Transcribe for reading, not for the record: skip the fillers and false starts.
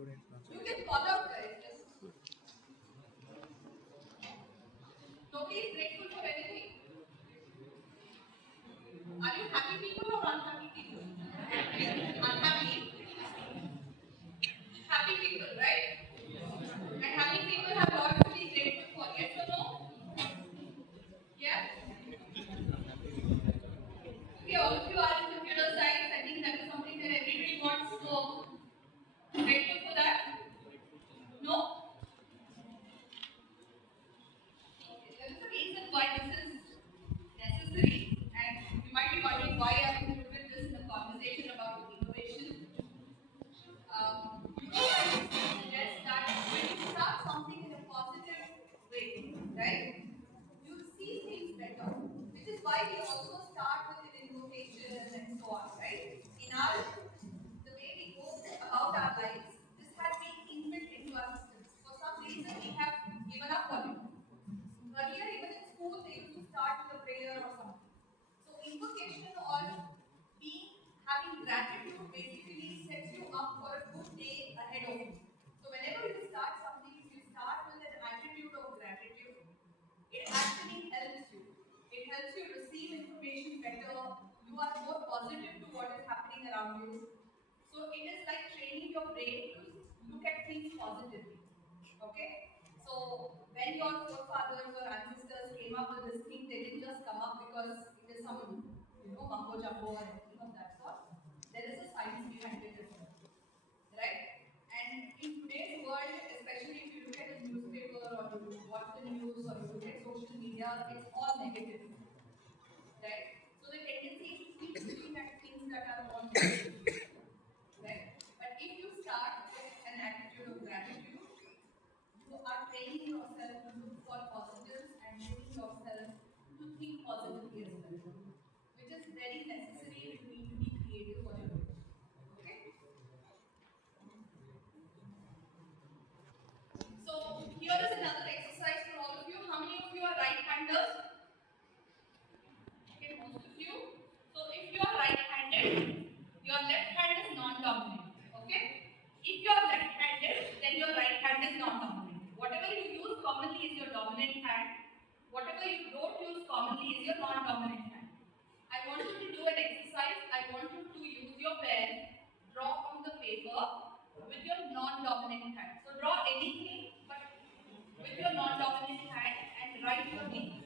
You can call out, guys. Nobody is grateful for anything. Are you happy people or unhappy people? Unhappy. Happy people, right? And happy people have lots to be grateful for. Yes or no? Yeah? Okay, all of you are in computer science. I think that is something that everybody wants. So, grateful for that? No? Okay, there is a reason why this is necessary. And you might be wondering why I have included this in the conversation about innovation. Neuroscience suggests that when you start something in a positive way, right, you see things better. Which is why we also start with an invocation and so on, right? In our the way we go about our lives, this has been inbuilt into our systems. For some reason, we have given up on it. Earlier, even in school, they used to start with a prayer or something. So invocation or having gratitude basically sets you up for a good day ahead of you. So whenever you start something, if you start with an attitude of gratitude, it actually helps you. It helps you receive information better. You are more positive to what is happening around you. So it is like training your brain to look at things positively. Okay? So when your forefathers or ancestors came up with this thing, they didn't just come up because it is some, mumbo jumbo or anything of that sort. There is a science behind it as well. Right? And in today's world, especially if you look at a newspaper or you watch the news or you look at social media, it's all negative. Right? So the tendency is to keep looking at things that are all negative. Right? But if you start with an attitude of gratitude, you are training yourself to look for positives and training yourself to think positively as well, which is very necessary if you need to be creative or innovative. Okay? So here is another exercise for all of you. How many of you are right-handers? Okay, most of you. So if you are right-handed, your left hand is non-dominant. Okay? If you are left-handed, then your right hand is non-dominant. Whatever you use commonly is your dominant hand. Whatever you don't use commonly is your non-dominant hand. I want you to do an exercise. I want you to use your pen, draw on the paper with your non-dominant hand. So draw anything, but with your non-dominant hand and write your name.